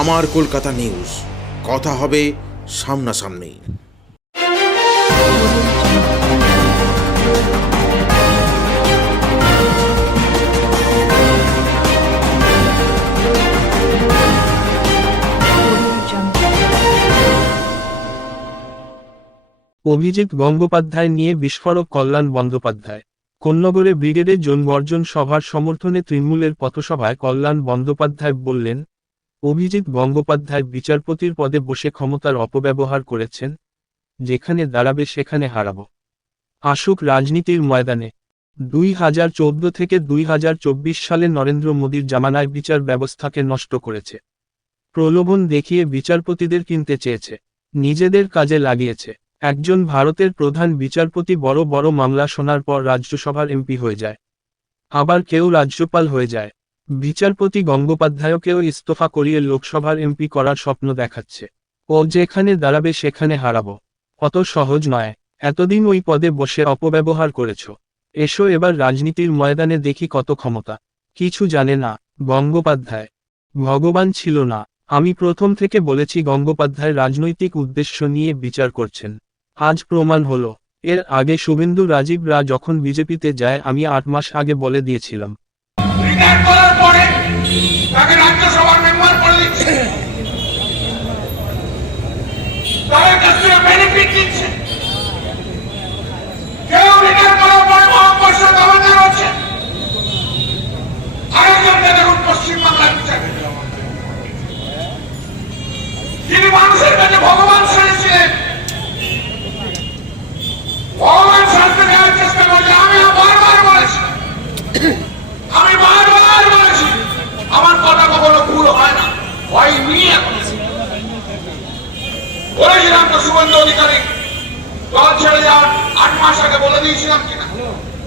আমার কলকাতা নিউজ, কথা হবে সামনাসামনি। অভিজিৎ গঙ্গোপাধ্যায় নিয়ে বিস্ফোরক কল্যাণ বন্দ্যোপাধ্যায়। কোন্নগরে ব্রিগেডের জনবর্জন সভার সমর্থনে তৃণমূলের পথসভায় কল্যাণ বন্দ্যোপাধ্যায় বললেন, অভিজিৎ গঙ্গোপাধ্যায় বিচারপতির পদে বসে ক্ষমতার অপব্যবহার করেছেন, যেখানে দাঁড়াবে সেখানে হারাবো। আসুক রাজনীতির ময়দানে। 2014 থেকে 2024 সালে নরেন্দ্র মোদীর জামানায় বিচার ব্যবস্থাকে নষ্ট করেছে। প্রলোভন দেখিয়ে বিচারপতিদের কিনতে চেয়েছে, নিজেদের কাজে লাগিয়েছে। একজন ভারতের প্রধান বিচারপতি বড় বড় মামলা শোনার পর রাজ্যসভার এমপি হয়ে যায়, আবার কেউ রাজ্যপাল হয়ে যায়। বিচারপতি গঙ্গোপাধ্যায়কেও ইস্তফা করিয়ে লোকসভার এমপি করার স্বপ্ন দেখাচ্ছে। ও যেখানে দাঁড়াবে সেখানে হারাবো, অত সহজ নয়। এতদিন ওই পদে বসে অপব্যবহার করেছ, এসো এবার রাজনীতির ময়দানে দেখি কত ক্ষমতা। কিছু জানে না গঙ্গোপাধ্যায়, ভগবান ছিল না। আমি প্রথম থেকে বলেছি গঙ্গোপাধ্যায় রাজনৈতিক উদ্দেশ্য নিয়ে বিচার করছেন, আজ প্রমাণ হলো। এর আগে শুভেন্দু রাজীবরা যখন বিজেপিতে যায় আমি 8 মাস আগে বলে দিয়েছিলাম। তিনি মানুষের কাছে ভগবান সেরেছিলেন, ভগবান শাস্তি দেওয়ার চেষ্টা করছে। আমি বারবার বলেছি, আমার কথা কখনো ভুল হয় না, হয়নি। এখন বলেছিলাম তো শুভেন্দু অধিকারী দল ছেড়ে যাওয়ার 8 মাস আগে বলে দিয়েছিলাম কিনা,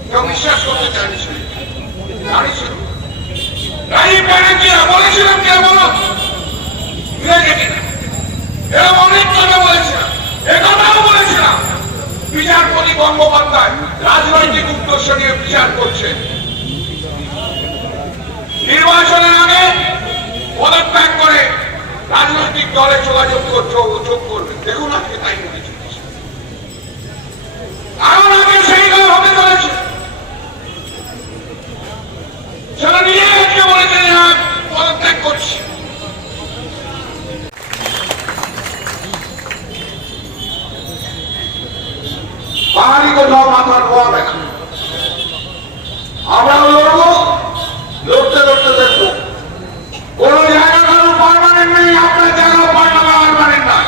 কেউ বিশ্বাস করতে চাইনি। বলেছিলাম কে বলো, এরকম অনেক কথা বলেছিলাম। একথাও বলেছিলাম বিচারপতি গঙ্গোপাধ্যায় রাজনৈতিক উদ্দেশ্য নিয়ে বিচার করছে। নির্বাচনের আগে পদত্যাগ করে রাজনৈতিক দলে যোগাযোগ করবে। দেখুন আজকে তাই বলেছে, কারণ আগে সেই দল হতে চলেছে। সেটা নিয়ে আজকে বলেছে যে পদত্যাগ করছি। বাঙালি কোথাও মাথা ধোয়াবে না, আমরাও লড়বো, লড়তে লড়তে দেখবো। কোন জায়গা কারো পারমানেন্ট নেই, আপনার জায়গাও পারমানেন্ট না।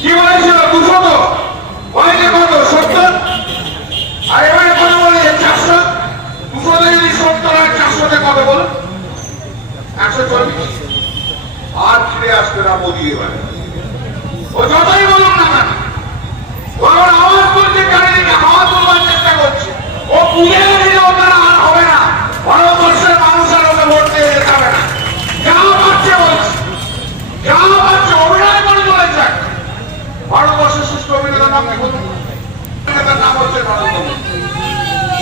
কি বলেছিল 200, বলেছে কত 70, আর এবারে কত বলেছে 400। 200 যদি 70 আর 400 কত বল, 140। আর ফিরে আসবে না মোদী এবারে, ও যতই বলুন না কেন। আওয়াজ করছে, চারিদিকে হাওয়া তুলবার চেষ্টা করছে। ও পুড়ে দিলে ওটা আর হবে না, ভারতবর্ষের মানুষ আর ওকে ভোট দিয়ে যেতে হবে না। যা পাচ্ছে বলছে, যা পাচ্ছে অভিনয় করে চলেছে। ভারতবর্ষের সুস্থ অভিনেতার নাম কি বলুন? অভিনেতার নাম হচ্ছে নরেন্দ্র মোদী।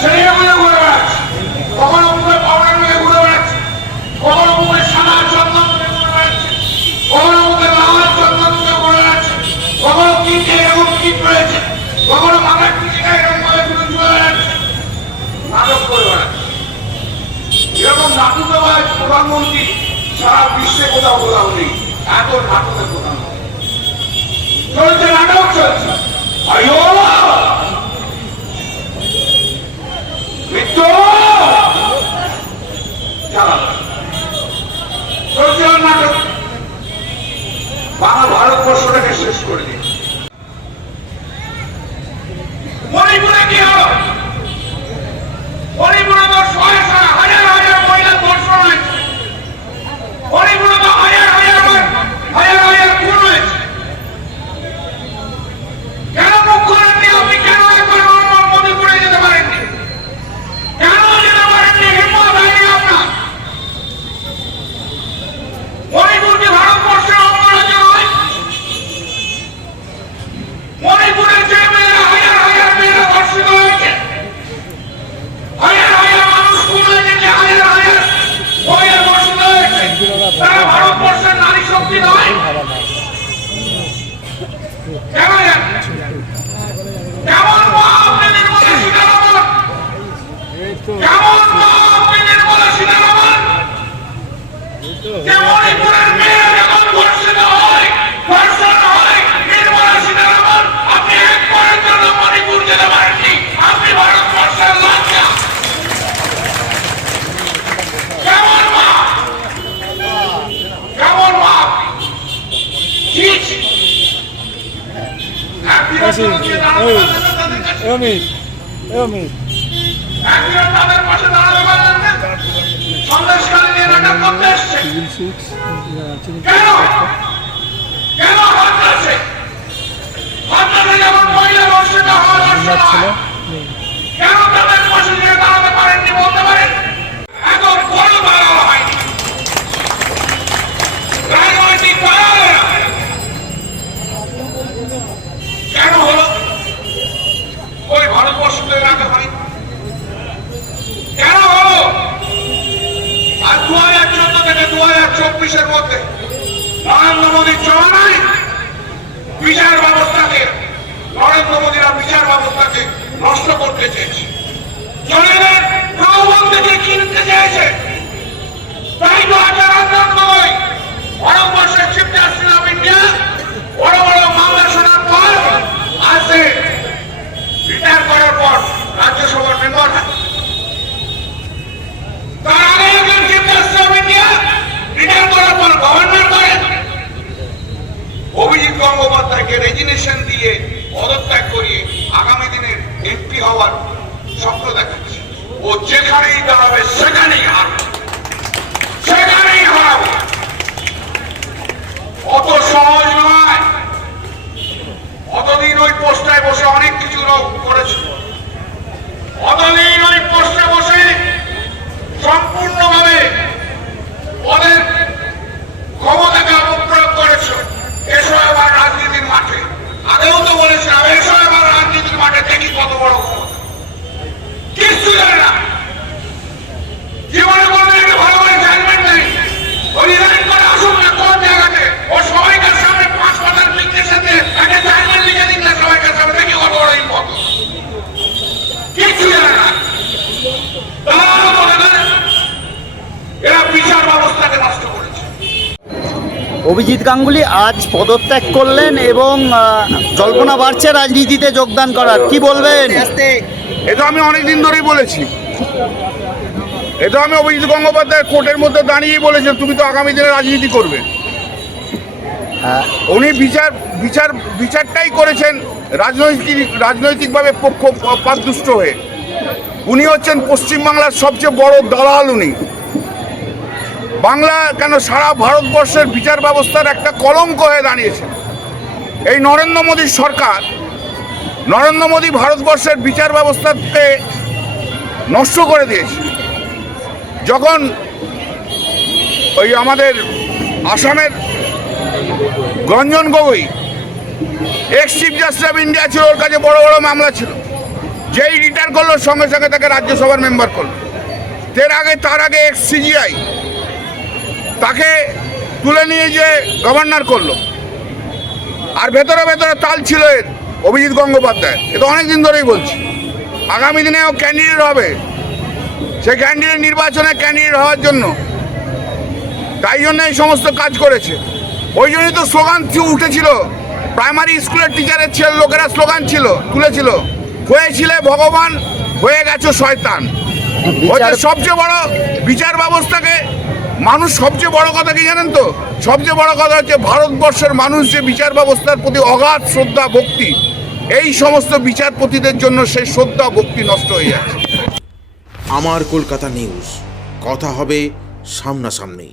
সেই ঘুরে বেড়াচ্ছে, কখনো মুখে পাউডার নিয়ে ঘুরে বেড়াচ্ছে, কখনো মুখে সাদা চন্দন নিয়ে ঘুরে বেড়াচ্ছে, কখনো মুখে লাল চন্দন নিয়ে ঘুরে বেড়াচ্ছে, কখনো কিনতে এরকম কিট রয়েছে, কখনো মাথায় টিকা এরকম করে ঘুরে চলে বেড়াচ্ছে, নাটক করে বেড়াচ্ছে। এরকম নাটকবাজ প্রধানমন্ত্রী সারা বিশ্বে কোথাও কোথাও নেই। এত নাটকের প্রধানমন্ত্রী চলছে, নাটক চলছে। চলছে নাটক, ভারতবর্ষটাকে শেষ করে দিন। মণিপুরে কি হলো? মণিপুরে তো হাজার হাজার মহিলা ধর্ষণ হয়েছে, মণিপুরে তো হাজার হাজার খুন হয়েছে। কেন মুখ করেননি আপনি? কেন একবার মণিপুরে যেতে পারেননি? কেন যেতে পারেননি? হিম্মত হয়নি আপনার? মণিপুর কি ভারতবর্ষের অঙ্গরাজ্য নয়? যে মণিপুরের মেয়ে যখন ধর্ষিত হয়, ধর্ষণ হয়, নির্মলা সীতারামন আপনি একবারের জন্য মণিপুর যেতে পারেননি। আপনি ভারতবর্ষের লজ্জা। কেমন মা, কেমন মা, ছি, ছি। একদিন তাদের পাশে দাঁড়াতে পারলেন না। সন্দেশখালী নিয়ে নাটক করতে এসছে। কেন কেন মাদ্রাসে মাদ্রাসে যেমন মহিলা ধর্ষিত হওয়া ধর্ষণ হয়, কেন তাদের পাশে নিয়ে দাঁড়াতে পারেননি বলতে পারেন? এখন বড় দাঁড়ানো হয়নি, রাজনৈতিক দাঁড়ালো না। কেন হলো? ওই ভারতবর্ষকে রাখা হয় কেন হলো? আর 2014 থেকে 2024-এর মধ্যে নরেন্দ্র মোদীর চলনায় বিচার ব্যবস্থাকে, নরেন্দ্র মোদীরা বিচার ব্যবস্থাকে নষ্ট করতে চেয়েছে। জনগণ প্রবন্ধকে কিনতে চেয়েছে। তাই 2098 ভারতবর্ষের চিফ জাস্টিস অফ ইন্ডিয়া বড় বড় মামলা শোনার পর আসে রিটায়ার করার পর রাজ্যসভার মেম্বার হয়। তার আগে একজন chief justice of India retire করার পর গভর্নর করেন। অভিজিৎ গঙ্গোপাধ্যায়কে রেজিগনেশন দিয়ে পদত্যাগ করিয়ে আগামী দিনের এমপি হওয়ার স্বপ্ন দেখাচ্ছে। ও যেখানেই দাঁড়াবে সেখানেই হারবে, সেখানেই হারাবে। অত সহজ নয়। অতদিন ওই পোস্টায় বসে অনেক কিছু লোক করেছে। অতদিন ওই পোস্টে বসে সম্পূর্ণভাবে ওদের ক্ষমতাকে অপপ্রয়োগ করেছে। এসো এবার রাজনীতির মাঠে। আগেও তো বলেছিলাম এসো এবার রাজনীতির মাঠে, দেখি কত বড় ক্ষমতা। কিচ্ছু জানে না। জীবনে বলতে একটা ভালো করে জাজমেন্ট নেই। ও রিজাইন করে আসুক না কোন জায়গাতে, ও সবাইকার সামনে 5 পাতার নির্দেশে একটা জাজমেন্ট লিখে দিন না সবাইকার সামনে, দেখি কত বড় ইম্পর্ট। কিচ্ছু জানে না। তারা মনে করে এরা বিচার ব্যবস্থাকে নষ্ট করেছে। অভিজিৎ গাঙ্গুলি আজ পদত্যাগ করলেন এবং জল্পনা বাড়ছে রাজনীতিতে যোগদান করার, কি বলবেন? এটা আমি অনেকদিন ধরেই বলেছি। এটা আমি অভিজিৎ গঙ্গোপাধ্যায় কোর্টের মধ্যে দাঁড়িয়েই বলেছি, তুমি তো আগামী দিনে রাজনীতি করবে। উনি বিচারটাই করেছেন রাজনৈতিকভাবে পক্ষপাতদুষ্ট হয়ে। উনি হচ্ছেন পশ্চিমবাংলার সবচেয়ে বড় দালাল। উনি বাংলা কেন সারা ভারতবর্ষের বিচার ব্যবস্থার একটা কলঙ্ক হয়ে দাঁড়িয়েছেন। এই নরেন্দ্র মোদীর সরকার, নরেন্দ্র মোদী ভারতবর্ষের বিচার ব্যবস্থাকে নষ্ট করে দিয়েছে। যখন ওই আমাদের আসামের Ranjan Gogoi x chief justice of India ছিল, ওর কাছে বড় বড় মামলা ছিল। যেই রিটায়ার করলো সঙ্গে সঙ্গে তাকে রাজ্যসভার মেম্বার করলো। তার আগে এক্স সিজিআই তাকে তুলে নিয়ে যে গভর্নর করলো। আর ভেতরে ভেতরে তাল ছিল এর অভিজিৎ গঙ্গোপাধ্যায়। এটা অনেকদিন ধরেই বলছি। আগামী দিনে ও ক্যান্ডিডেট হবে, সেই ক্যান্ডিডেট নির্বাচনে ক্যান্ডিডেট হওয়ার জন্য, তাই জন্য এই সমস্ত কাজ করেছে। ওই জন্যই তো স্লোগান উঠেছিল, প্রাইমারি স্কুলের টিচারের ছেলে লোকেরা স্লোগান তুলেছিল, হয়েছিলে ভগবান হয়ে গেছো শয়তান। সবচেয়ে বড় বিচার ব্যবস্থাকে মানুষ, সবচেয়ে বড় কথা কি জানেন তো? সবচেয়ে বড় কথা হচ্ছে ভারতবর্ষের মানুষ যে বিচার ব্যবস্থার প্রতি অগাধ শ্রদ্ধা ভক্তি, এই সমস্ত বিচারপতিদের জন্য সেই শ্রদ্ধা ভক্তি নষ্ট হয়ে যাচ্ছে। আমার কলকাতা নিউজ, কথা হবে সামনাসামনি।